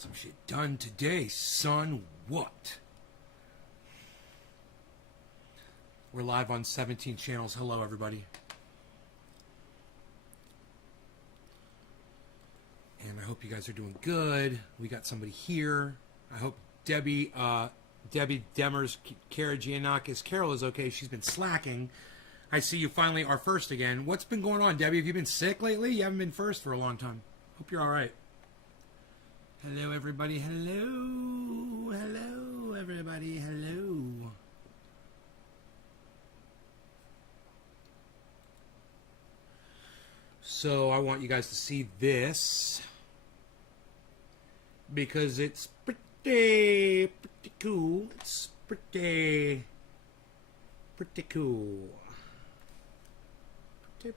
Some shit done today, son. What? We're live on 17 channels. Hello, everybody. And I hope you guys are doing good. We got somebody here. I hope Debbie Demers Karagianakis Carol is okay. She's been slacking. I see you finally are first again. What's been going on, Debbie? Have you been sick lately? You haven't been first for a long time. Hope you're all right. Hello, everybody. Hello. Hello, everybody. Hello. So I want you guys to see this because it's pretty cool. It's pretty cool. Pretty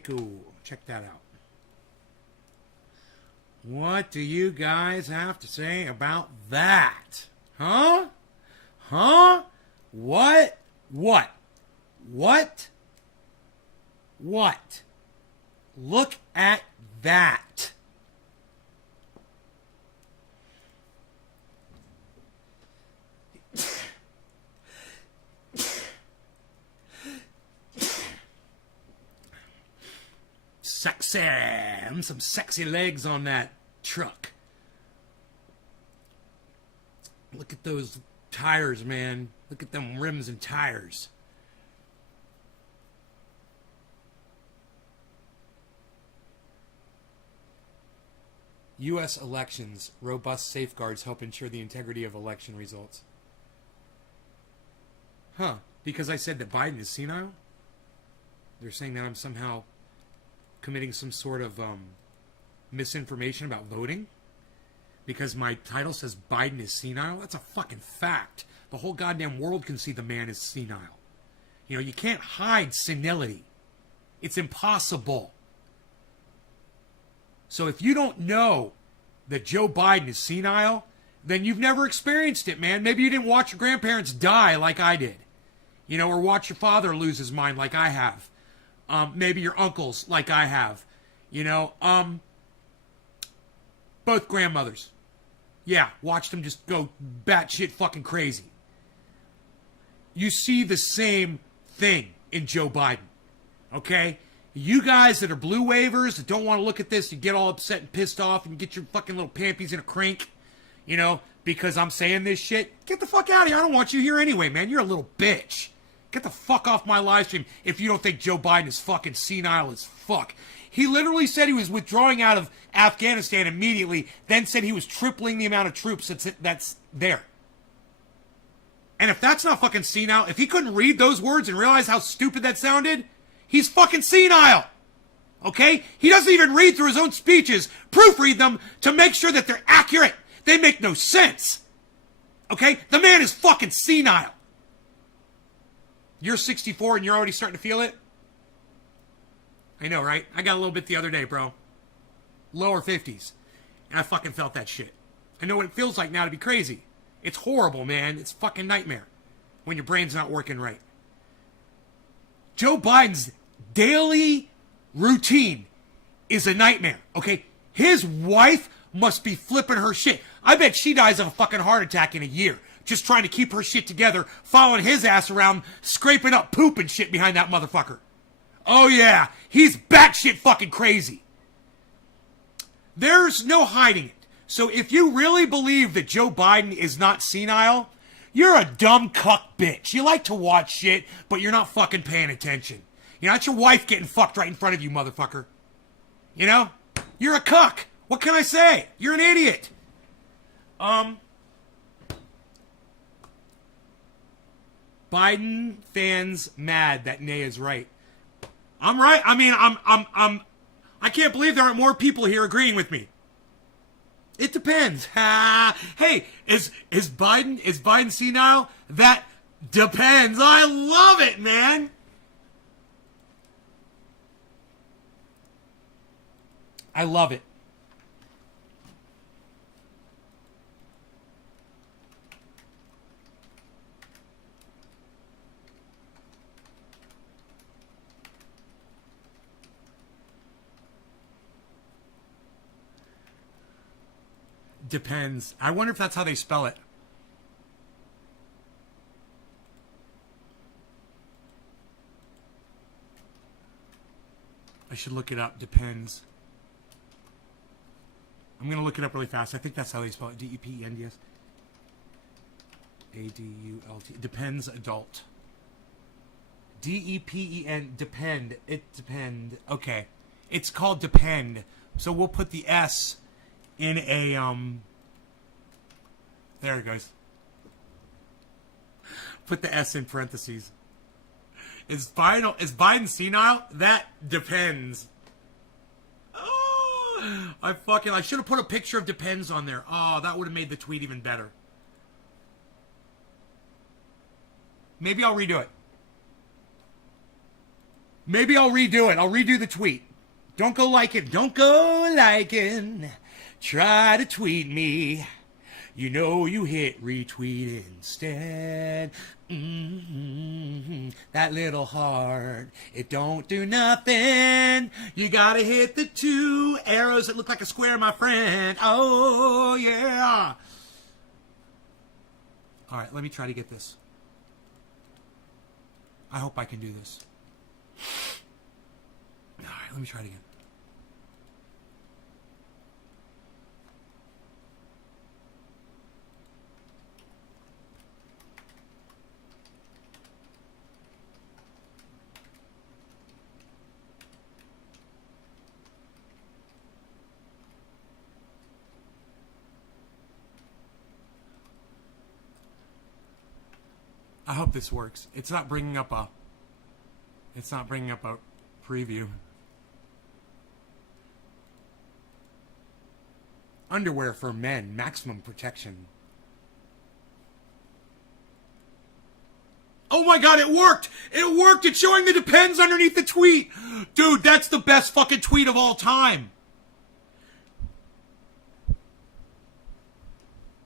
cool. Check that out. What do you guys have to say about that? Huh? Huh? What? What? What? What? Look at that. Sexy. Some sexy legs on that truck. Look at those tires, man. Look at them rims and tires. U.S. elections. Robust safeguards help ensure the integrity of election results. Huh. Because I said that Biden is senile? They're saying that I'm somehow committing some sort of misinformation about voting? Because my title says Biden is senile? That's a fucking fact. The whole goddamn world can see the man is senile. You know, you can't hide senility. It's impossible. So if you don't know that Joe Biden is senile, then you've never experienced it, man. Maybe you didn't watch your grandparents die like I did. You know, or watch your father lose his mind like I have. Maybe your uncles like I have. You know, both grandmothers. Yeah, watched them just go batshit fucking crazy. You see the same thing in Joe Biden. Okay? You guys that are blue wavers that don't want to look at this, you get all upset and pissed off and get your fucking little pampies in a crank, you know, because I'm saying this shit. Get the fuck out of here. I don't want you here anyway, man. You're a little bitch. Get the fuck off my live stream if you don't think Joe Biden is fucking senile as fuck. He literally said he was withdrawing out of Afghanistan immediately, then said he was tripling the amount of troops that's there. And if that's not fucking senile, if he couldn't read those words and realize how stupid that sounded, he's fucking senile. Okay? He doesn't even read through his own speeches, proofread them to make sure that they're accurate. They make no sense. Okay? The man is fucking senile. You're 64 and you're already starting to feel it? I know, right? I got a little bit the other day, bro. Lower 50s. And I fucking felt that shit. I know what it feels like now to be crazy. It's horrible, man. It's a fucking nightmare when your brain's not working right. Joe Biden's daily routine is a nightmare, okay? His wife must be flipping her shit. I bet she dies of a fucking heart attack in a year. Just trying to keep her shit together, following his ass around, scraping up poop and shit behind that motherfucker. Oh yeah, he's batshit fucking crazy. There's no hiding it. So if you really believe that Joe Biden is not senile, you're a dumb cuck bitch. You like to watch shit, but you're not fucking paying attention. You know, that's your wife getting fucked right in front of you, motherfucker. You know? You're a cuck. What can I say? You're an idiot. Biden fans mad that Nay is right. I'm right. I mean, I can't believe there aren't more people here agreeing with me. It depends. Hey, is Biden senile? That depends. I love it, man. I love it. Depends. I wonder if that's how they spell it. I should look it up. Depends. I'm going to look it up really fast. I think that's how they spell it. D-E-P-E-N-D-S. A-D-U-L-T. Depends adult. D-E-P-E-N. Depend. It depend. Okay. It's called depend. So we'll put the S in a, there it goes. Put the S in parentheses. Is Biden senile? That depends. Oh, I should have put a picture of depends on there. Oh, that would have made the tweet even better. Maybe I'll redo it. Maybe I'll redo it. I'll redo the tweet. Don't go liking. Don't go liking. Try to tweet me. You know you hit retweet instead. That little heart, it don't do nothing. You gotta hit the 2 arrows that look like a square, my friend. Oh, yeah. All right, let me try to get this. I hope I can do this. All right, let me try it again. I hope this works. It's not bringing up a preview. Underwear for men, maximum protection. Oh my god, it worked! It worked! It's showing the depends underneath the tweet! Dude, that's the best fucking tweet of all time!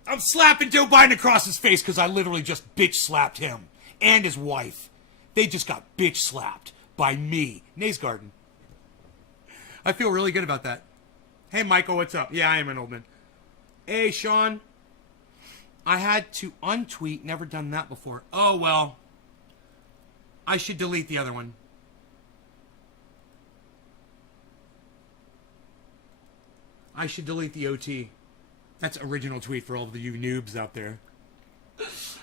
I'm slapping Joe Biden across his face because I literally just bitch slapped him and his wife. They just got bitch slapped by me. Nays Garden. I feel really good about that. Hey, Michael, what's up? Yeah, I am an old man. Hey, Sean. I had to untweet. Never done that before. Oh, well. I should delete the other one. I should delete the OT. That's original tweet for all of you noobs out there.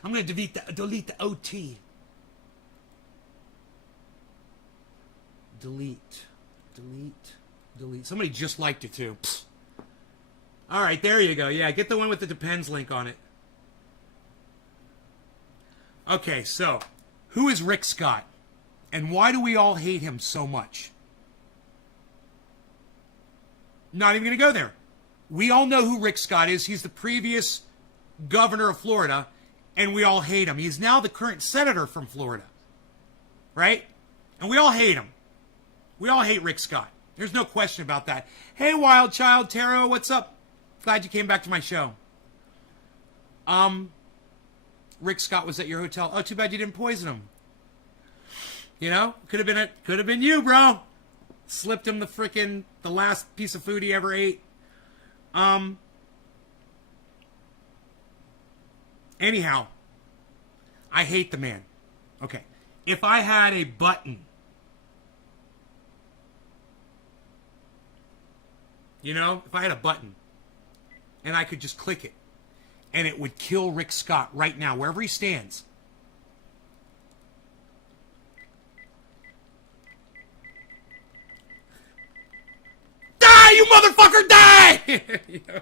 I'm going to delete the OT. Delete. Somebody just liked it too. Psst. All right, there you go. Yeah, get the one with the depends link on it. Okay, so who is Rick Scott? And why do we all hate him so much? Not even going to go there. We all know who Rick Scott is. He's the previous governor of Florida, and we all hate him. He's now the current senator from Florida, right? And we all hate him. We all hate Rick Scott. There's no question about that. Hey, Wild Child Taro, what's up? Glad you came back to my show. Rick Scott was at your hotel. Oh, too bad you didn't poison him. You know, could have been you, bro. Slipped him the last piece of food he ever ate. Anyhow, I hate the man. Okay. If I had a button, you know, if I had a button and I could just click it and it would kill Rick Scott right now, wherever he stands. Die, you motherfucker, die! You know?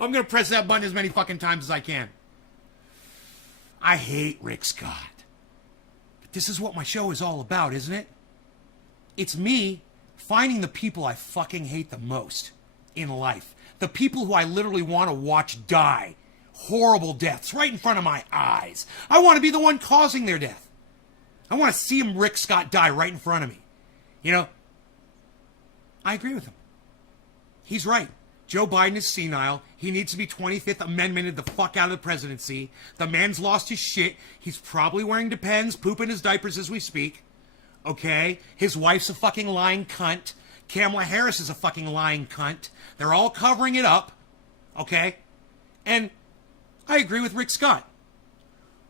I'm going to press that button as many fucking times as I can. I hate Rick Scott. But this is what my show is all about, isn't it? It's me finding the people I fucking hate the most in life. The people who I literally want to watch die. Horrible deaths right in front of my eyes. I want to be the one causing their death. I want to see Rick Scott die right in front of me. You know, I agree with him. He's right. Joe Biden is senile. He needs to be 25th Amendmented the fuck out of the presidency. The man's lost his shit. He's probably wearing Depends, pooping his diapers as we speak. Okay? His wife's a fucking lying cunt. Kamala Harris is a fucking lying cunt. They're all covering it up. Okay? And I agree with Rick Scott.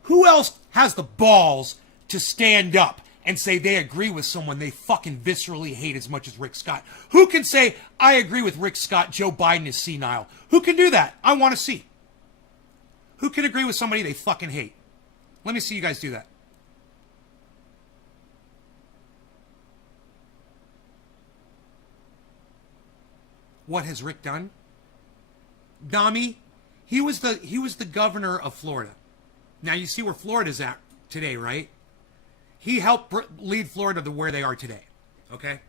Who else has the balls to stand up and say they agree with someone they fucking viscerally hate as much as Rick Scott? Who can say, I agree with Rick Scott, Joe Biden is senile? Who can do that? I want to see. Who can agree with somebody they fucking hate? Let me see you guys do that. What has Rick done? Dami, he was the governor of Florida. Now you see where Florida's at today, right? He helped lead Florida to where they are today. Okay?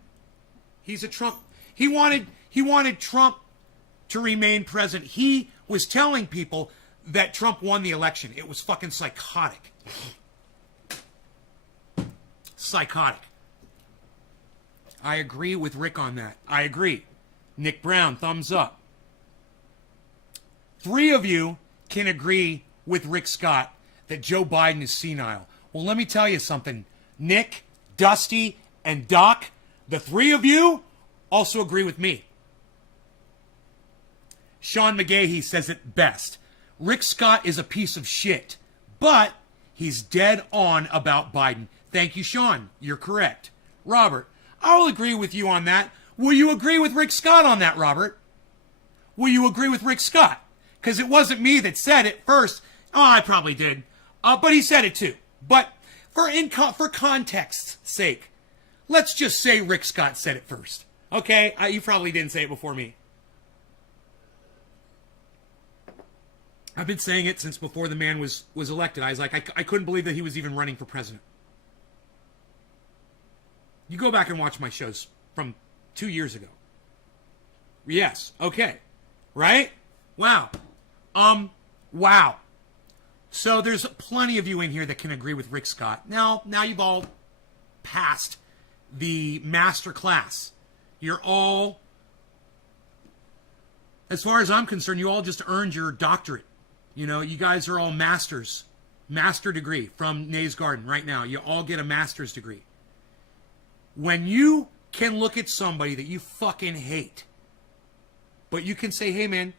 He's a Trump. He wanted Trump to remain president. He was telling people that Trump won the election. It was fucking psychotic. Psychotic. I agree with Rick on that. I agree. Nick Brown, thumbs up. 3 of you can agree with Rick Scott that Joe Biden is senile. Well, let me tell you something. Nick, Dusty, and Doc, the 3 of you also agree with me. Sean McGahee says it best. Rick Scott is a piece of shit, but he's dead on about Biden. Thank you, Sean. You're correct. Robert, I'll agree with you on that. Will you agree with Rick Scott on that, Robert? Will you agree with Rick Scott? Because it wasn't me that said it first. Oh, I probably did. But he said it too. But for context's sake, let's just say Rick Scott said it first. Okay? You probably didn't say it before me. I've been saying it since before the man was elected. I was like, I couldn't believe that he was even running for president. You go back and watch my shows from 2 years ago. Yes. Okay. Right? Wow. Wow. So there's plenty of you in here that can agree with Rick Scott. Now you've all passed the master class. You're all, as far as I'm concerned, you all just earned your doctorate. You know, you guys are all masters. Master degree from Nays Garden right now. You all get a master's degree. When you can look at somebody that you fucking hate, but you can say, hey man,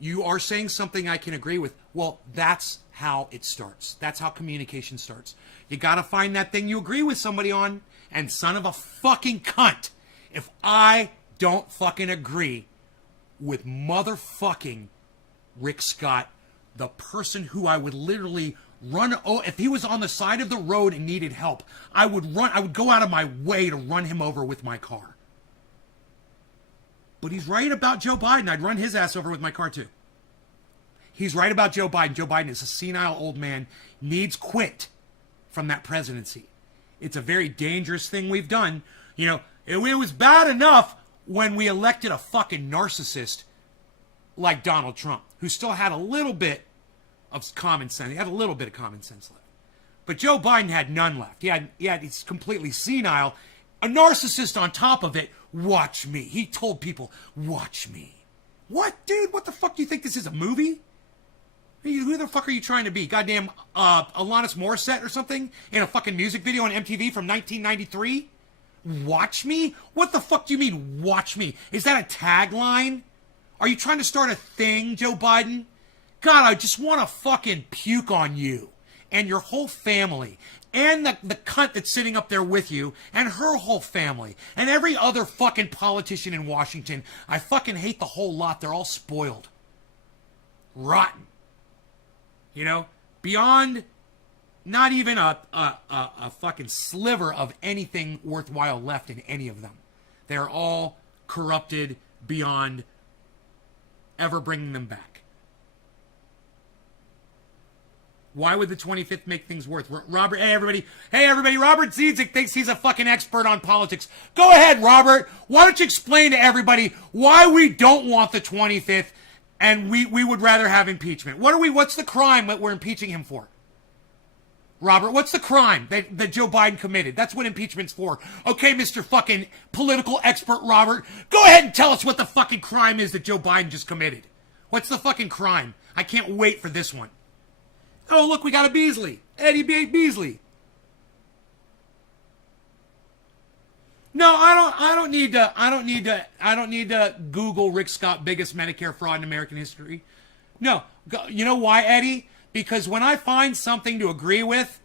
you are saying something I can agree with. Well, that's how it starts. That's how communication starts. You gotta find that thing you agree with somebody on. And son of a fucking cunt, if I don't fucking agree with motherfucking Rick Scott, the person who I would literally run, if he was on the side of the road and needed help, I would go out of my way to run him over with my car. But he's right about Joe Biden. I'd run his ass over with my car too. He's right about Joe Biden. Joe Biden is a senile old man, needs quit from that presidency. It's a very dangerous thing we've done. You know, it was bad enough when we elected a fucking narcissist like Donald Trump, who still had a little bit of common sense. He had a little bit of common sense left. But Joe Biden had none left. He's completely senile. A narcissist on top of it. Watch me. He told people, watch me. What, dude? What the fuck do you think this is, a movie? Who the fuck are you trying to be? Goddamn Alanis Morissette or something? In a fucking music video on MTV from 1993? Watch me? What the fuck do you mean, watch me? Is that a tagline? Are you trying to start a thing, Joe Biden? God, I just want to fucking puke on you and your whole family and the cunt that's sitting up there with you and her whole family and every other fucking politician in Washington. I fucking hate the whole lot. They're all spoiled. Rotten. You know? Beyond not even a fucking sliver of anything worthwhile left in any of them. They're all corrupted beyond ever bringing them back. Why would the 25th make things worth? Robert, hey everybody, Robert Zizek thinks he's a fucking expert on politics. Go ahead, Robert. Why don't you explain to everybody why we don't want the 25th and we would rather have impeachment? What's the crime that we're impeaching him for? Robert, what's the crime that Joe Biden committed? That's what impeachment's for. Okay, Mr. fucking political expert Robert, go ahead and tell us what the fucking crime is that Joe Biden just committed. What's the fucking crime? I can't wait for this one. Oh, look, we got a Beasley. Eddie B. Beasley. No, I don't need to Google Rick Scott biggest Medicare fraud in American history. No. You know why, Eddie? Because when I find something to agree with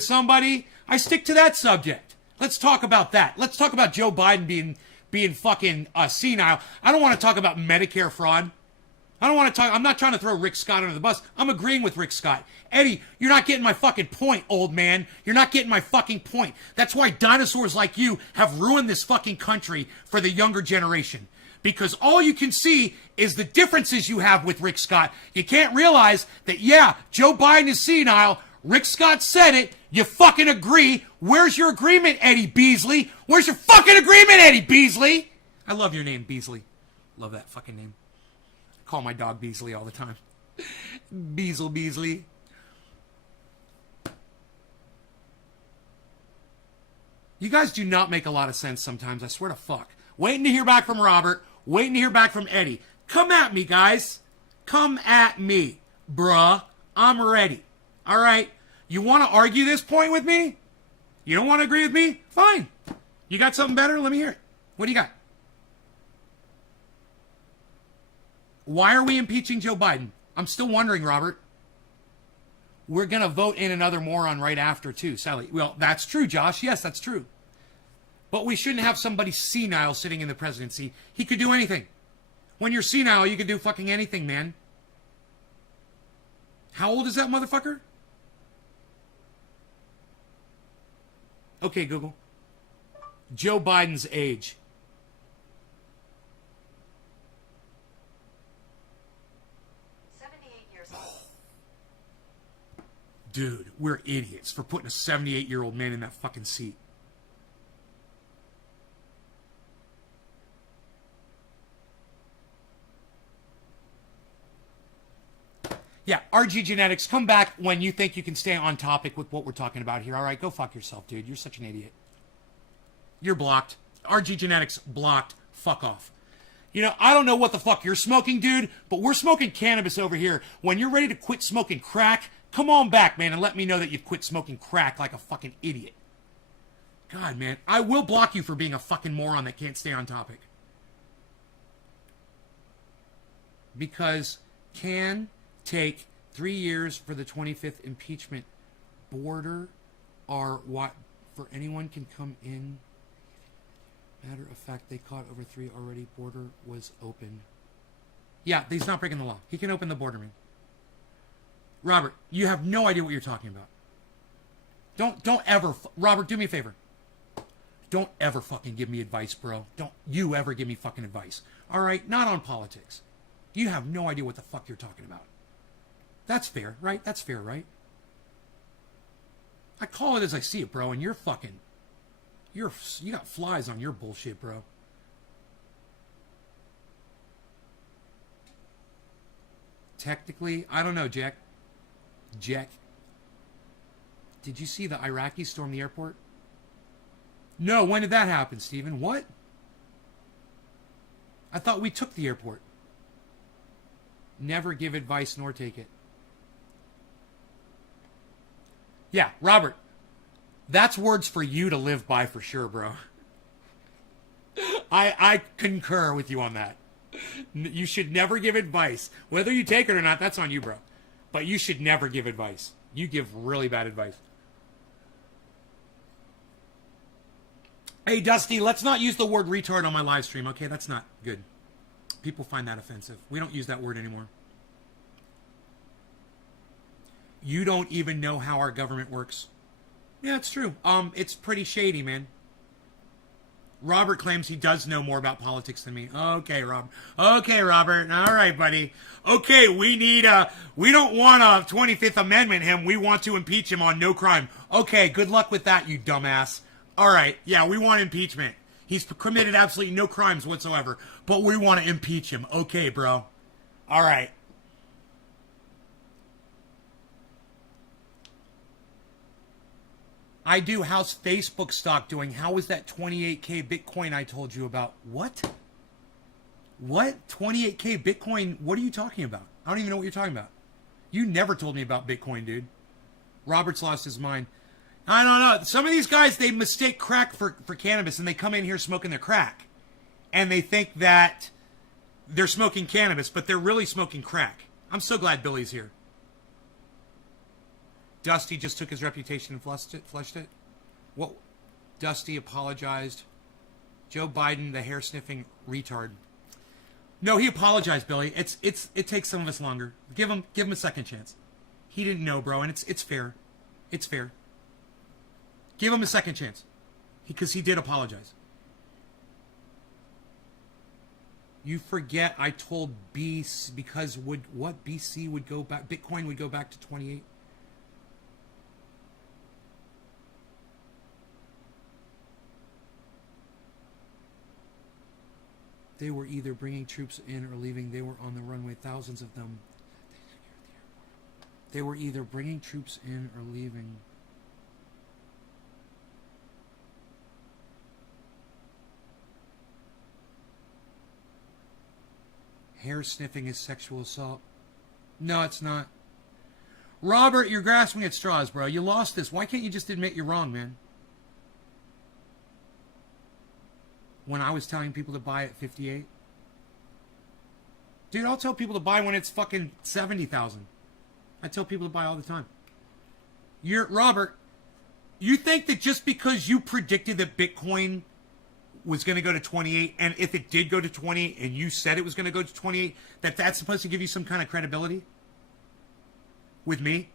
somebody, I stick to that subject. Let's talk about that. Let's talk about Joe Biden being fucking senile. I don't want to talk about Medicare fraud. I don't want to talk. I'm not trying to throw Rick Scott under the bus. I'm agreeing with Rick Scott. Eddie, you're not getting my fucking point, old man. You're not getting my fucking point. That's why dinosaurs like you have ruined this fucking country for the younger generation. Because all you can see is the differences you have with Rick Scott. You can't realize that, yeah, Joe Biden is senile. Rick Scott said it. You fucking agree. Where's your agreement, Eddie Beasley? Where's your fucking agreement, Eddie Beasley? I love your name, Beasley. Love that fucking name. I call my dog Beasley all the time. Beasley. You guys do not make a lot of sense sometimes, I swear to fuck. Waiting to hear back from Robert. Waiting to hear back from Eddie. Come at me, guys. Come at me, bruh. I'm ready. All right? You want to argue this point with me? You don't want to agree with me? Fine. You got something better? Let me hear it. What do you got? Why are we impeaching Joe Biden? I'm still wondering, Robert. We're going to vote in another moron right after, too, Sally. Well, that's true, Josh. Yes, that's true. But we shouldn't have somebody senile sitting in the presidency. He could do anything. When you're senile, you can do fucking anything, man. How old is that motherfucker? Okay, Google. Joe Biden's age. Dude, we're idiots for putting a 78-year-old man in that fucking seat. Yeah, RG Genetics, come back when you think you can stay on topic with what we're talking about here. All right, go fuck yourself, dude. You're such an idiot. You're blocked. RG Genetics blocked. Fuck off. You know, I don't know what the fuck you're smoking, dude, but we're smoking cannabis over here. When you're ready to quit smoking crack, come on back, man, and let me know that you've quit smoking crack like a fucking idiot. God, man, I will block you for being a fucking moron that can't stay on topic. Because can take 3 years for the 25th impeachment. Border are what for anyone can come in. Matter of fact, they caught over 3 already. Border was open. Yeah, he's not breaking the law. He can open the border, man. Robert, you have no idea what you're talking about. Don't ever, Robert, do me a favor. Don't ever fucking give me advice, bro. Don't you ever give me fucking advice. All right? Not on politics. You have no idea what the fuck you're talking about. That's fair, right? That's fair, right? I call it as I see it, bro, and you're fucking... You got flies on your bullshit, bro. Technically, I don't know, Jack. Jack. Did you see the Iraqis storm the airport? No, when did that happen, Stephen? What? I thought we took the airport. Never give advice nor take it. Yeah, Robert. That's words for you to live by for sure, bro. I concur with you on that. You should never give advice. Whether you take it or not, that's on you, bro. But you should never give advice. You give really bad advice. Hey, Dusty, let's not use the word retard on my live stream, okay? That's not good. People find that offensive. We don't use that word anymore. You don't even know how our government works. Yeah, it's true. It's pretty shady, man. Robert claims he does know more about politics than me. Okay, Rob. Okay, Robert. All right, buddy. Okay, we don't want a 25th Amendment him. We want to impeach him on no crime. Okay, good luck with that, you dumbass. All right, yeah, we want impeachment. He's committed absolutely no crimes whatsoever, but we want to impeach him. Okay, bro. All right. I do. How's Facebook stock doing? How was that 28K Bitcoin I told you about? What? What? 28K Bitcoin? What are you talking about? I don't even know what you're talking about. You never told me about Bitcoin, dude. Robert's lost his mind. I don't know. Some of these guys, they mistake crack for cannabis, and they come in here smoking their crack. And they think that they're smoking cannabis, but they're really smoking crack. I'm so glad Billy's here. Dusty just took his reputation and fleshed it. What? Dusty apologized. Joe Biden, the hair-sniffing retard. No, he apologized, Billy. It takes some of us longer. Give him a second chance. He didn't know, bro, and it's fair. It's fair. Give him a second chance. Because he did apologize. You forget I told B because BC would go back, Bitcoin would go back to 28. They were either bringing troops in or leaving. They were on the runway, thousands of them. They were either bringing troops in or leaving. Hair sniffing is sexual assault. No, it's not. Robert, you're grasping at straws, bro. You lost this. Why can't you just admit you're wrong, man? When I was telling people to buy at 58. Dude, I'll tell people to buy when it's fucking 70,000. I tell people to buy all the time. Robert, you think that just because you predicted that Bitcoin was going to go to 28, and if it did go to 28 and you said it was going to go to 28, that's supposed to give you some kind of credibility? With me?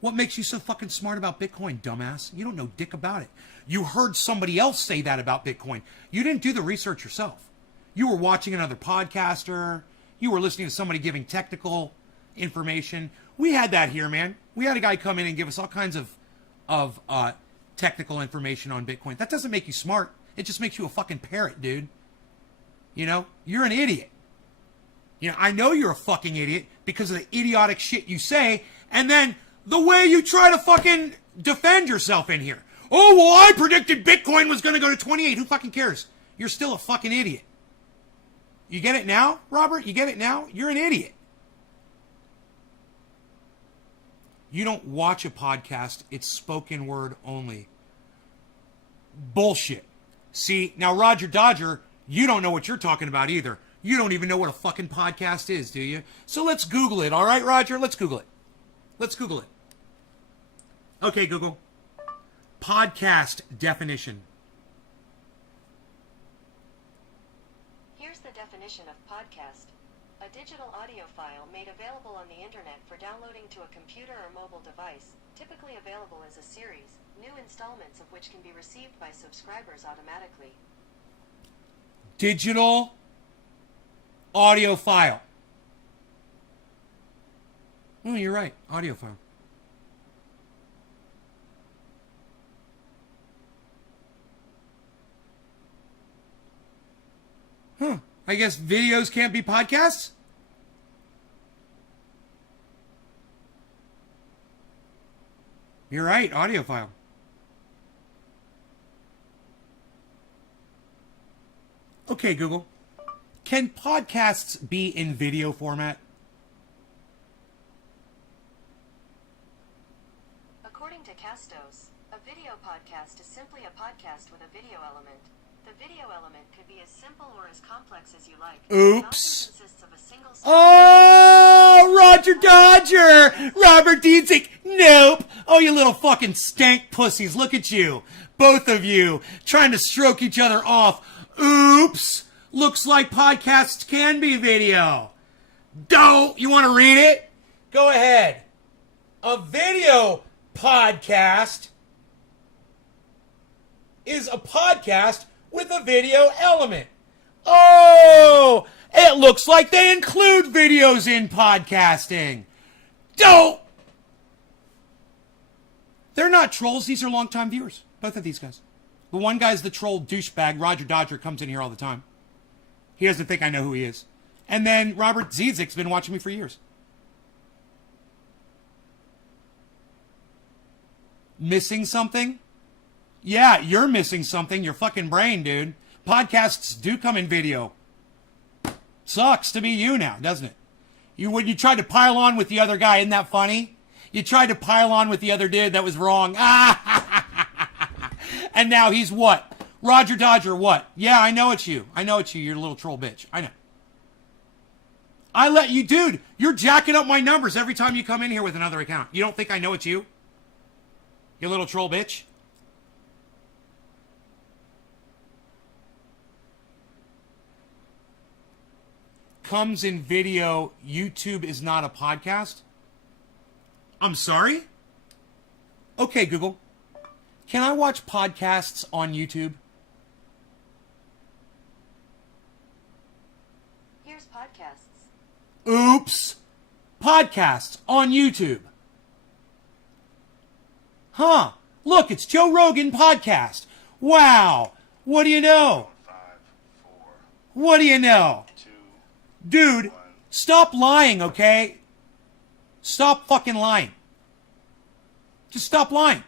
What makes you so fucking smart about Bitcoin, dumbass? You don't know dick about it. You heard somebody else say that about Bitcoin. You didn't do the research yourself. You were watching another podcaster. You were listening to somebody giving technical information. We had that here, man. We had a guy come in and give us all kinds of technical information on Bitcoin. That doesn't make you smart. It just makes you a fucking parrot, dude. You know? You're an idiot. You know, I know you're a fucking idiot because of the idiotic shit you say, and then the way you try to fucking defend yourself in here. Oh, well, I predicted Bitcoin was going to go to 28. Who fucking cares? You're still a fucking idiot. You get it now, Robert? You get it now? You're an idiot. You don't watch a podcast. It's spoken word only. Bullshit. See, now, Roger Dodger, you don't know what you're talking about either. You don't even know what a fucking podcast is, do you? So let's Google it, all right, Roger? Let's Google it. Let's Google it. Okay, Google. Podcast definition. Here's the definition of podcast. A digital audio file made available on the internet for downloading to a computer or mobile device, typically available as a series, new installments of which can be received by subscribers automatically. Digital audio file. Oh, you're right. Audio file. Huh. I guess videos can't be podcasts? You're right. Audio file. Okay, Google. Can podcasts be in video format? According to Castos, a video podcast is simply a podcast with a video element. The video element could be as simple or as complex as you like. Oops. It often consists of a single Oh, Roger Dodger! Robert Dietzick! Nope! Oh, you little fucking stank pussies. Look at you. Both of you trying to stroke each other off. Oops! Looks like podcasts can be video. Don't! You want to read it? Go ahead. A video podcast is a podcast with a video element. Oh! It looks like they include videos in podcasting. Don't! They're not trolls. These are longtime viewers. Both of these guys. The one guy's the troll douchebag. Roger Dodger comes in here all the time. He doesn't think I know who he is. And then Robert Zizek's been watching me for years. Missing something? Yeah, you're missing something. Your fucking brain, dude. Podcasts do come in video. Sucks to be you now, doesn't it? When you tried to pile on with the other guy, isn't that funny? You tried to pile on with the other dude that was wrong. And now he's what? Roger Dodger, what? Yeah, I know it's you. I know it's you. You're a little troll bitch. I know. I let you, dude, you're jacking up my numbers every time you come in here with another account. You don't think I know it's you? You little troll bitch. Comes in video. YouTube is not a podcast. I'm sorry? Okay, Google. Can I watch podcasts on YouTube? Here's podcasts. Oops. Podcasts on YouTube. Huh. Look, it's Joe Rogan Podcast. Wow. What do you know? 5, 4, What do you know? 2, Dude, stop lying, okay? Stop fucking lying. Just stop lying.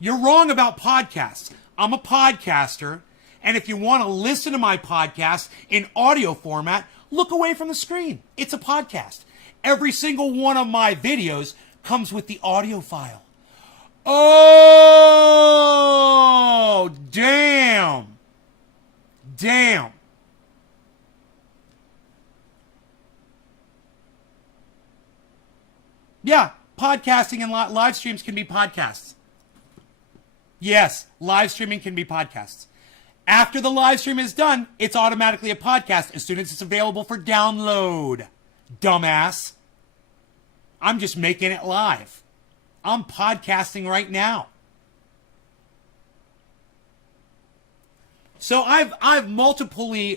You're wrong about podcasts. I'm a podcaster, and if you want to listen to my podcast in audio format, look away from the screen. It's a podcast. Every single one of my videos comes with the audio file. Oh, damn. Damn. Yeah, podcasting and live streams can be podcasts. Yes, live streaming can be podcasts. After the live stream is done, it's automatically a podcast as soon as it's available for download. Dumbass. I'm just making it live. I'm podcasting right now. So I've multiply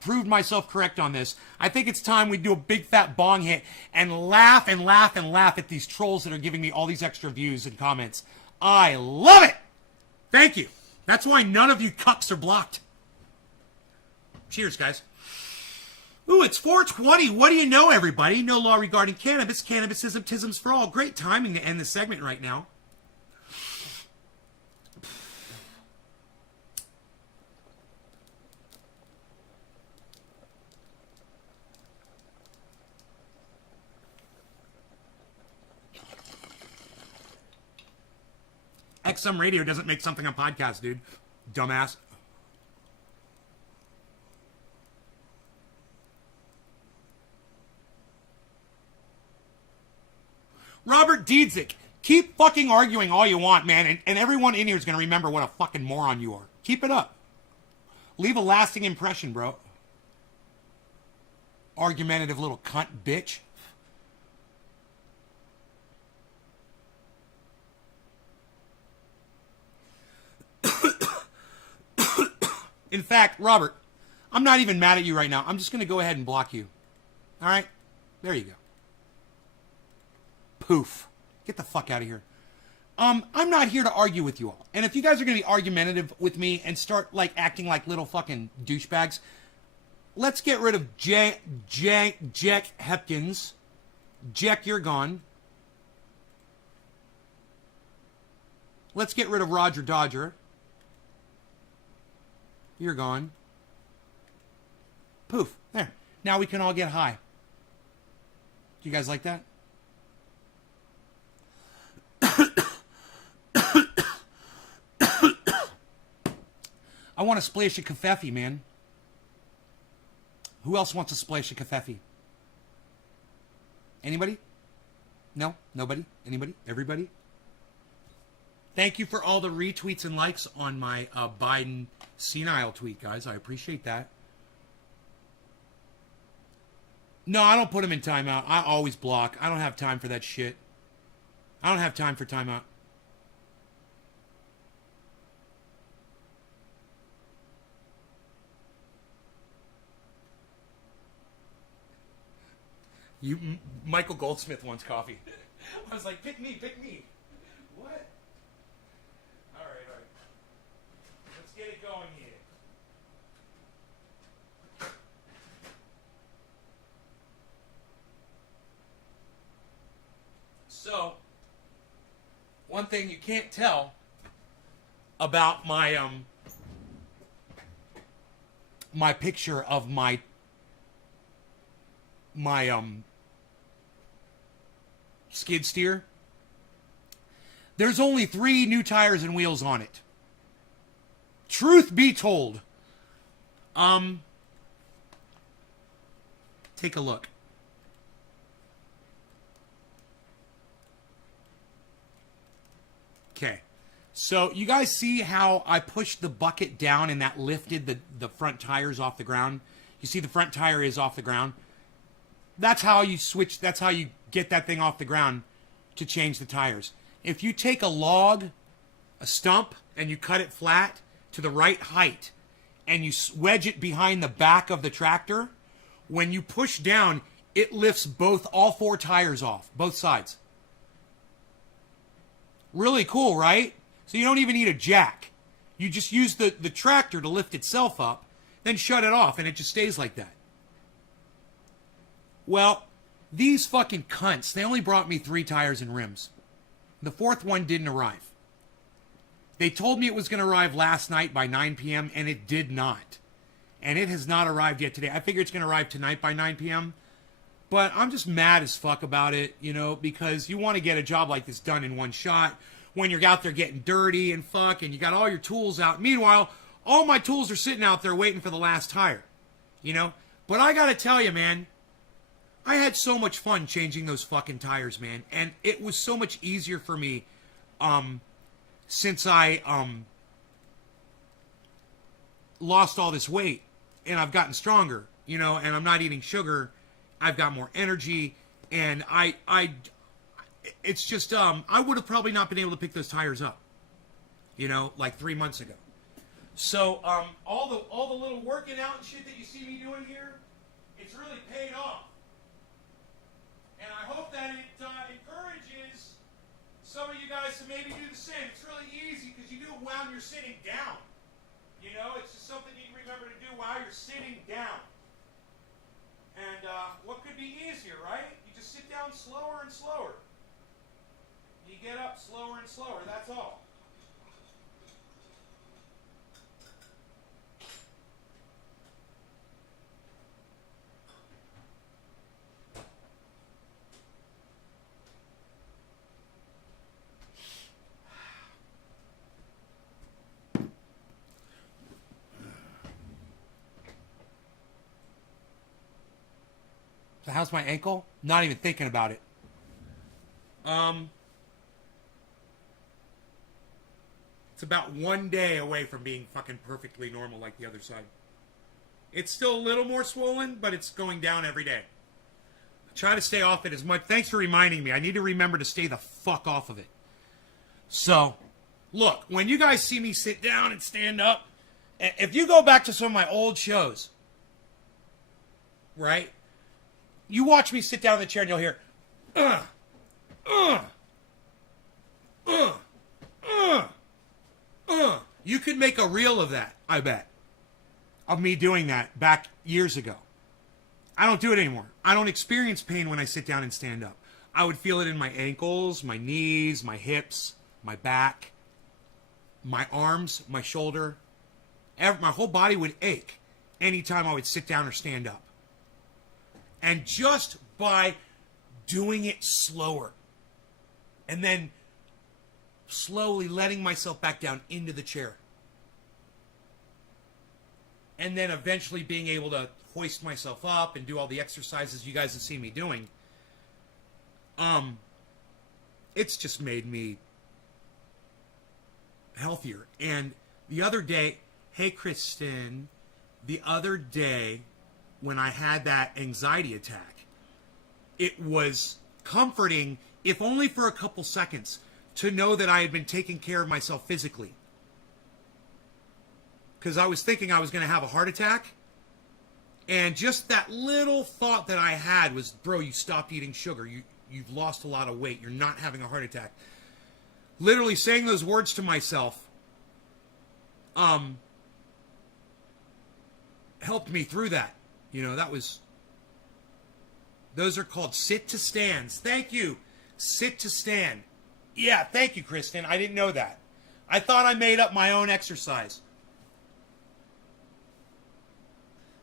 proved myself correct on this. I think it's time we do a big fat bong hit and laugh and laugh and laugh at these trolls that are giving me all these extra views and comments. I love it. Thank you. That's why none of you cucks are blocked. Cheers, guys. Ooh, it's 4:20. What do you know, everybody? No law regarding cannabis. Cannabisism, tisms for all. Great timing to end the segment right now. XM Radio doesn't make something on podcast, dude. Dumbass. Robert Diedzik, keep fucking arguing all you want, man, and everyone in here is going to remember what a fucking moron you are. Keep it up. Leave a lasting impression, bro. Argumentative little cunt bitch. In fact, Robert, I'm not even mad at you right now. I'm just going to go ahead and block you. All right? There you go. Poof. Get the fuck out of here. I'm not here to argue with you all. And if you guys are going to be argumentative with me and start, like, acting like little fucking douchebags, let's get rid of Jack Hepkins. Jack, you're gone. Let's get rid of Roger Dodger. You're gone. Poof. There. Now we can all get high. Do you guys like that? I want a splash of kafefe, man. Who else wants a splash of kafefe? Anybody? No? Nobody? Anybody? Everybody? Thank you for all the retweets and likes on my Biden Senile tweet, guys. I appreciate that. No, I don't put him in timeout. I always block. I don't have time for that shit. I don't have time for timeout. Michael Goldsmith wants coffee. I was like, pick me, pick me. What? All right. Let's get it going here. So, one thing you can't tell about my my picture of my skid steer There's only 3 new tires and wheels on it. Truth be told. Take a look. Okay. So you guys see how I pushed the bucket down and that lifted the front tires off the ground? You see the front tire is off the ground? That's how you switch, that's how you get that thing off the ground to change the tires. If you take a log, a stump, and you cut it flat to the right height, and you wedge it behind the back of the tractor, when you push down, it lifts all 4 tires off, both sides. Really cool, right? So you don't even need a jack. You just use the tractor to lift itself up, then shut it off, and it just stays like that. Well, these fucking cunts, they only brought me 3 tires and rims. The 4th one didn't arrive. They told me it was going to arrive last night by 9 p.m., and it did not. And it has not arrived yet today. I figure it's going to arrive tonight by 9 p.m., but I'm just mad as fuck about it, you know, because you want to get a job like this done in one shot when you're out there getting dirty and fuck, and you got all your tools out. Meanwhile, all my tools are sitting out there waiting for the last tire, you know? But I got to tell you, man, I had so much fun changing those fucking tires, man. And it was so much easier for me since I lost all this weight and I've gotten stronger, you know, and I'm not eating sugar. I've got more energy, and it's just, I would have probably not been able to pick those tires up, you know, like 3 months ago. So, all the little working out and shit that you see me doing here, it's really paid off. And I hope that it encourages some of you guys to maybe do the same. It's really easy because you do it while you're sitting down. You know, it's just something you can remember to do while you're sitting down. And what could be easier, right? You just sit down slower and slower. You get up slower and slower, that's all. So how's my ankle? Not even thinking about it. It's about 1 day away from being fucking perfectly normal like the other side. It's still a little more swollen, but it's going down every day. I try to stay off it as much. Thanks for reminding me. I need to remember to stay the fuck off of it. So, look, when you guys see me sit down and stand up, if you go back to some of my old shows, right? You watch me sit down in the chair and you'll hear, You could make a reel of that, I bet. Of me doing that back years ago. I don't do it anymore. I don't experience pain when I sit down and stand up. I would feel it in my ankles, my knees, my hips, my back, my arms, my shoulder. My whole body would ache anytime I would sit down or stand up. And just by doing it slower and then slowly letting myself back down into the chair and then eventually being able to hoist myself up and do all the exercises you guys have seen me doing, it's just made me healthier. And the other day, hey Kristen, the other day when I had that anxiety attack, it was comforting, if only for a couple seconds, to know that I had been taking care of myself physically. Because I was thinking I was going to have a heart attack. And just that little thought that I had was, bro, you stopped eating sugar. You've lost a lot of weight. You're not having a heart attack. Literally saying those words to myself helped me through that. You know, those are called sit to stands. Thank you. Sit to stand. Yeah, thank you, Kristen. I didn't know that. I thought I made up my own exercise.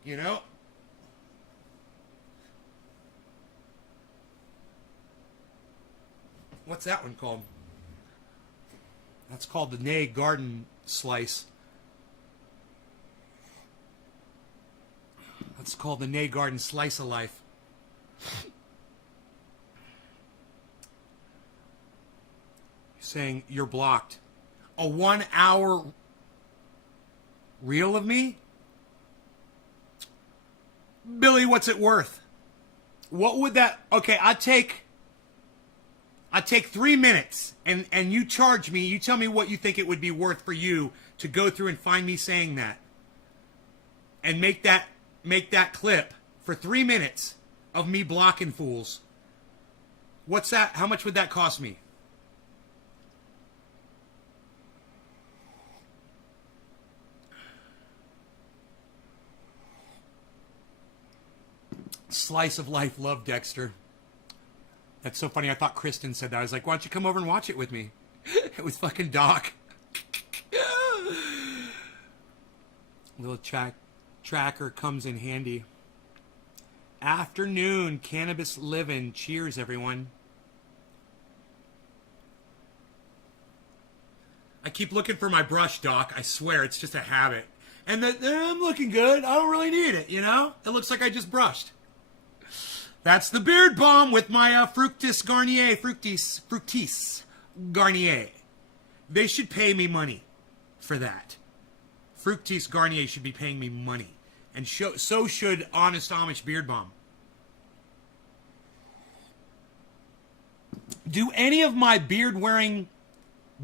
You know? What's that one called? That's called the Nay Garden Slice. That's called the Nay Garden Slice of Life. Saying you're blocked. A 1 hour reel of me? Billy, what's it worth? What would that... Okay, I take 3 minutes and you charge me. You tell me what you think it would be worth for you to go through and find me saying that. And make that clip for 3 minutes of me blocking fools. What's that? How much would that cost me? Slice of life, love Dexter. That's so funny. I thought Kristen said that. I was like, why don't you come over and watch it with me? It was fucking Doc. Little tracker comes in handy. Afternoon, cannabis living. Cheers, everyone. I keep looking for my brush, Doc. I swear, it's just a habit. And I'm looking good. I don't really need it, you know? It looks like I just brushed. That's the beard balm with my Fructis Garnier. They should pay me money for that. Fructis Garnier should be paying me money. And so should Honest Amish Beard Balm. Do any of my beard-wearing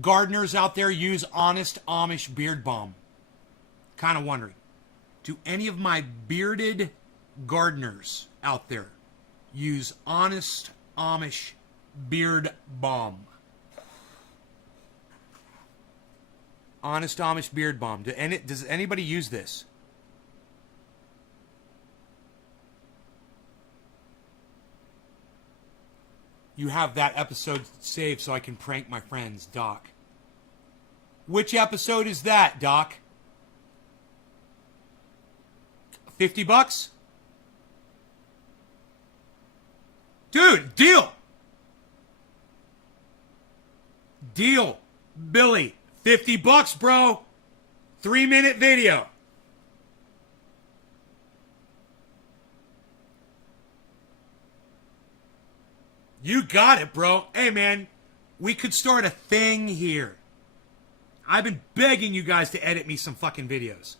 gardeners out there use Honest Amish Beard Balm? Kind of wondering. Do any of my bearded gardeners out there use Honest Amish Beard Balm? Honest Amish Beard Balm. Does anybody use this? You have that episode saved so I can prank my friends, Doc. Which episode is that, Doc? $50? Dude, deal! Deal, Billy. $50, bro. 3-minute video. You got it, bro. Hey, man, we could start a thing here. I've been begging you guys to edit me some fucking videos.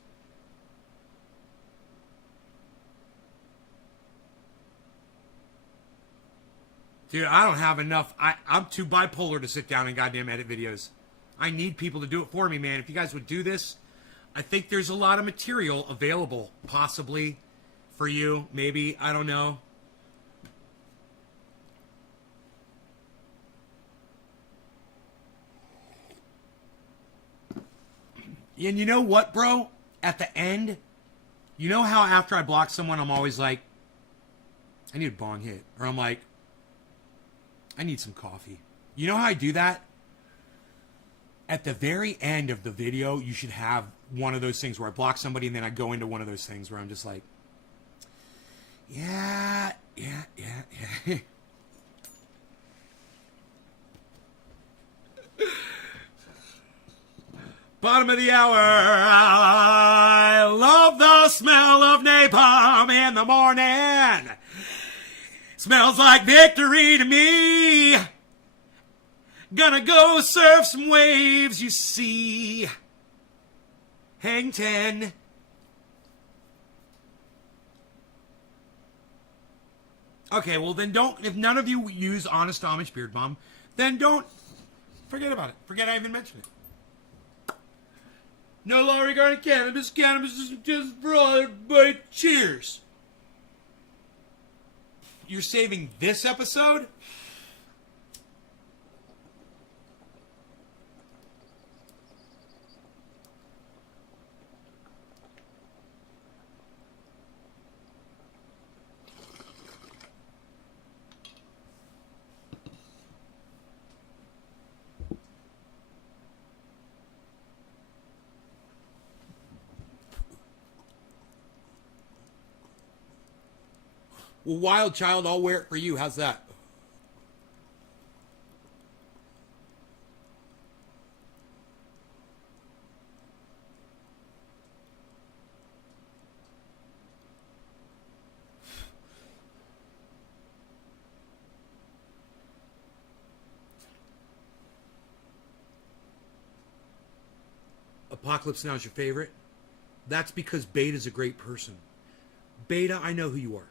Dude, I don't have enough. I'm too bipolar to sit down and goddamn edit videos. I need people to do it for me, man. If you guys would do this, I think there's a lot of material available, possibly, for you. Maybe, I don't know. And you know what, bro? At the end, you know how after I block someone, I'm always like, I need a bong hit. Or I'm like, I need some coffee. You know how I do that? At the very end of the video, you should have one of those things where I block somebody and then I go into one of those things where I'm just like, yeah. Bottom of the hour. I love the smell of napalm in the morning. Smells like victory to me. Gonna go surf some waves, you see. Hang 10. Okay, well then don't, if none of you use Honest Amish Beard Balm, then don't, forget about it. Forget I even mentioned it. No law regarding cannabis. Cannabis is just for all everybody. Cheers. You're saving this episode? Well, Wild Child, I'll wear it for you. How's that? Apocalypse Now is your favorite. That's because Beta's a great person. Beta, I know who you are.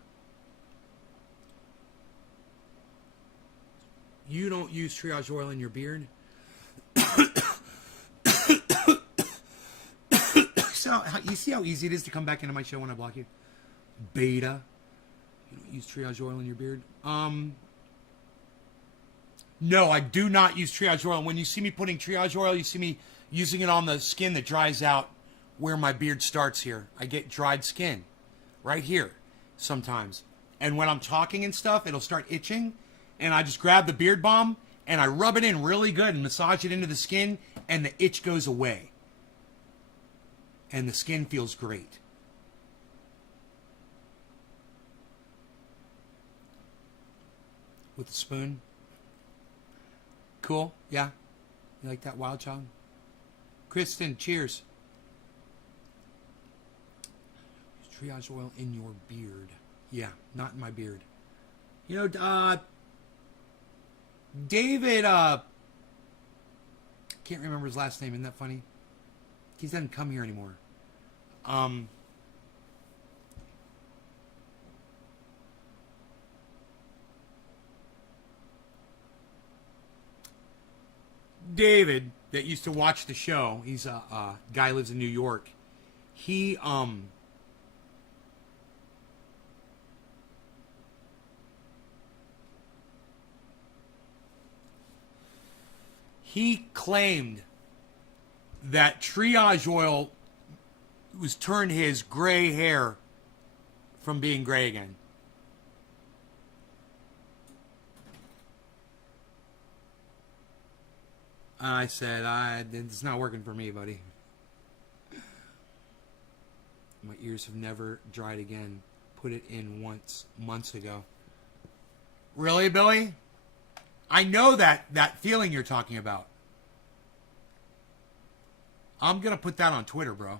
You don't use triage oil in your beard. So, you see how easy it is to come back into my show when I block you? Beta. You don't use triage oil in your beard? No, I do not use triage oil. When you see me putting triage oil, you see me using it on the skin that dries out where my beard starts here. I get dried skin right here sometimes. And when I'm talking and stuff, it'll start itching. And I just grab the beard balm and I rub it in really good and massage it into the skin, and the itch goes away. And the skin feels great. With a spoon. Cool? Yeah? You like that, Wild Child? Kristen, cheers. Use triage oil in your beard. Yeah, not in my beard. You know, David, can't remember his last name. Isn't that funny? He doesn't come here anymore. David, that used to watch the show, he's a guy who lives in New York. He claimed that triage oil was turned his gray hair from being gray again. I said, it's not working for me, buddy. My ears have never dried again. Put it in once, months ago. Really, Billy? I know that feeling you're talking about. I'm going to put that on Twitter, bro.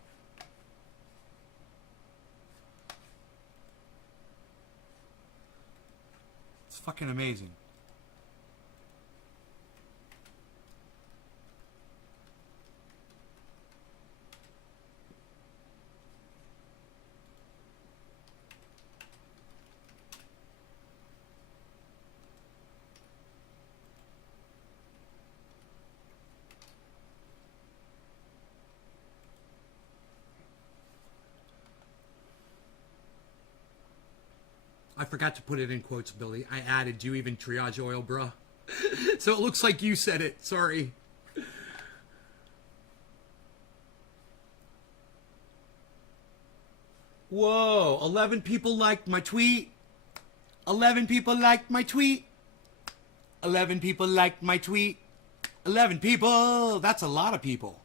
It's fucking amazing. I forgot to put it in quotes, Billy. I added, do you even triage oil, bruh? So it looks like you said it. Sorry. Whoa, 11 people liked my tweet. 11 people liked my tweet. 11 people liked my tweet. 11 people. That's a lot of people.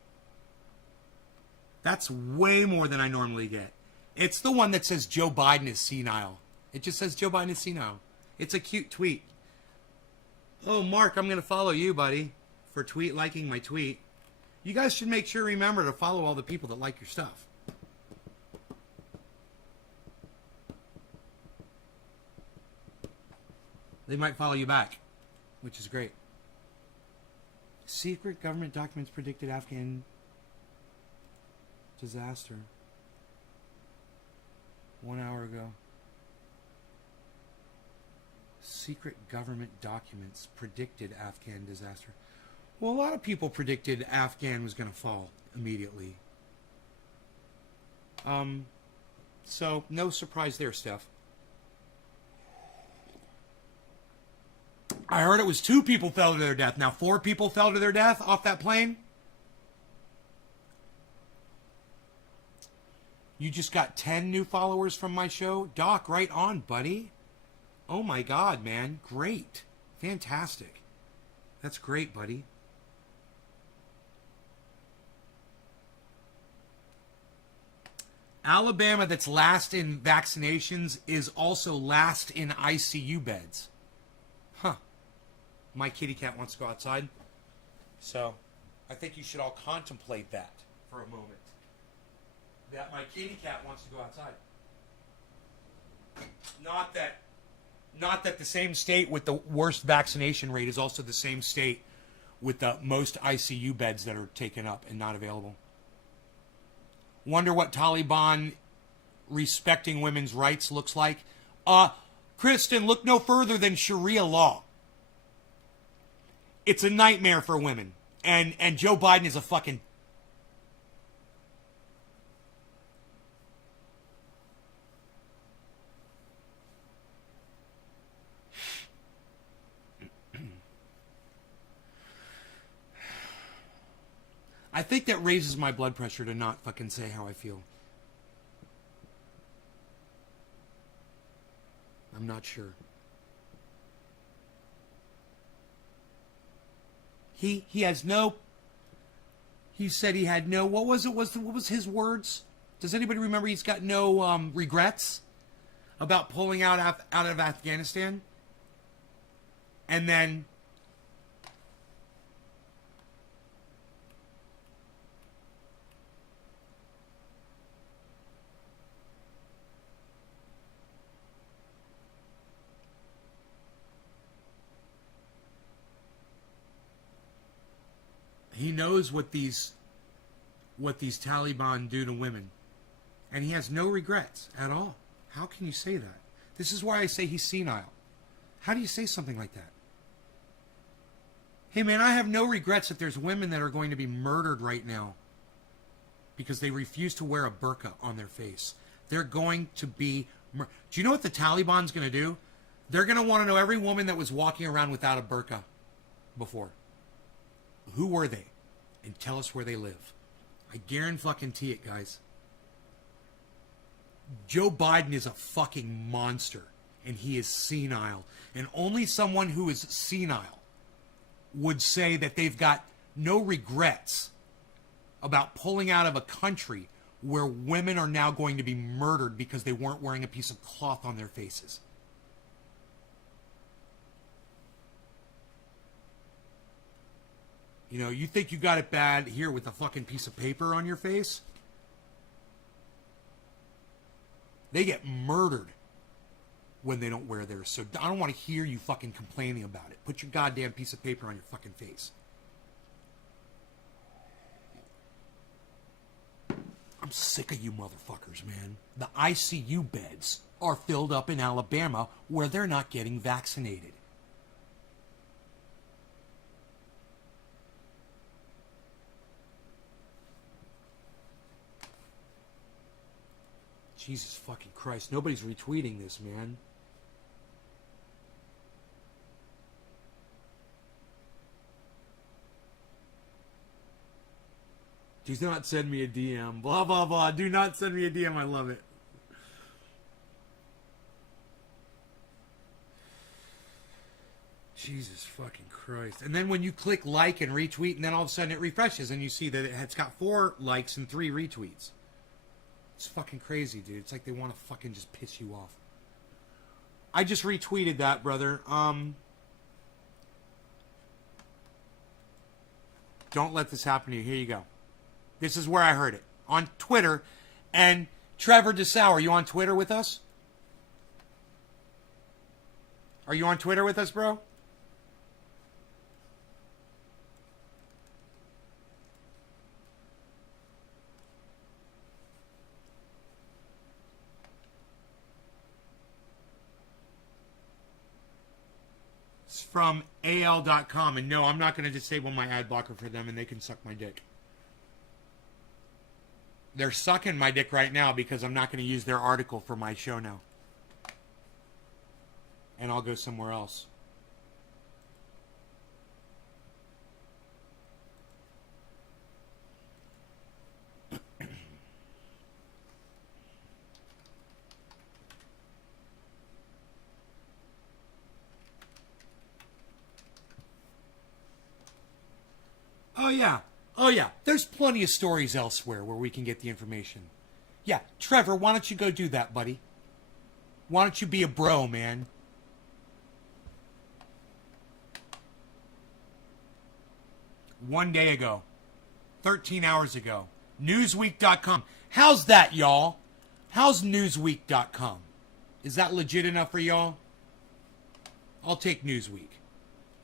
That's way more than I normally get. It's the one that says Joe Biden is senile. It just says Joe Biden is senile. It's a cute tweet. Oh, Mark, I'm going to follow you, buddy, for liking my tweet. You guys should make sure, remember, to follow all the people that like your stuff. They might follow you back, which is great. Secret government documents predicted Afghan disaster. 1 hour ago. Secret government documents predicted Afghan disaster. Well, a lot of people predicted Afghan was going to fall immediately. So no surprise there, Steph. I heard it was 2 people fell to their death. Now 4 people fell to their death off that plane. You just got 10 new followers from my show? Doc, right on, buddy. Oh my God, man. Great. Fantastic. That's great, buddy. Alabama, that's last in vaccinations, is also last in ICU beds. Huh. My kitty cat wants to go outside. So, I think you should all contemplate that for a moment. That my kitty cat wants to go outside. Not that the same state with the worst vaccination rate is also the same state with the most ICU beds that are taken up and not available. Wonder what Taliban respecting women's rights looks like. Kristen, look no further than Sharia law. It's a nightmare for women. And Joe Biden is a fucking... I think that raises my blood pressure to not fucking say how I feel. I'm not sure. He has no... He said he had no... What was it? What was his words? Does anybody remember? He's got no regrets about pulling out of Afghanistan? And then... He knows what these Taliban do to women. And he has no regrets at all. How can you say that? This is why I say he's senile. How do you say something like that? Hey man, I have no regrets that there's women that are going to be murdered right now because they refuse to wear a burqa on their face. They're going to be... Do you know what the Taliban's going to do? They're going to want to know every woman that was walking around without a burqa before. Who were they? And tell us where they live. I guarantee it, guys. Joe Biden is a fucking monster. And he is senile. And only someone who is senile would say that they've got no regrets about pulling out of a country where women are now going to be murdered because they weren't wearing a piece of cloth on their faces. You know, you think you got it bad here with a fucking piece of paper on your face? They get murdered when they don't wear theirs. So I don't want to hear you fucking complaining about it. Put your goddamn piece of paper on your fucking face. I'm sick of you motherfuckers, man. The ICU beds are filled up in Alabama where they're not getting vaccinated. Jesus fucking Christ. Nobody's retweeting this, man. Do not send me a DM. Blah, blah, blah. Do not send me a DM. I love it. Jesus fucking Christ. And then when you click like and retweet, and then all of a sudden it refreshes, and you see that it's got 4 likes and 3 retweets. It's fucking crazy, dude. It's like they want to fucking just piss you off. I just retweeted that, brother. Don't let this happen to you. Here you go. This is where I heard it. On Twitter. And Trevor DeSauer, are you on Twitter with us? Are you on Twitter with us, bro? From AL.com, and no, I'm not going to disable my ad blocker for them, and they can suck my dick. They're sucking my dick right now because I'm not going to use their article for my show now. And I'll go somewhere else. Oh, yeah. Oh, yeah. There's plenty of stories elsewhere where we can get the information. Yeah, Trevor, why don't you go do that, buddy? Why don't you be a bro, man? One day ago. 13 hours ago. Newsweek.com. How's that, y'all? How's Newsweek.com? Is that legit enough for y'all? I'll take Newsweek.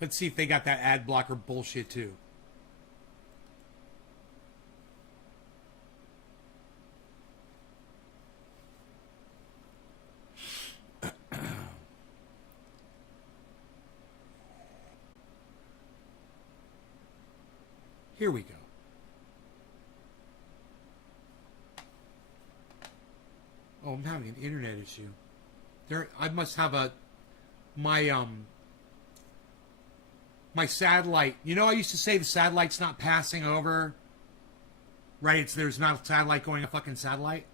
Let's see if they got that ad blocker bullshit, too. Here we go. Oh, I'm having an internet issue. I must have my satellite. You know, I used to say the satellite's not passing over. Right? There's not a satellite going a fucking satellite.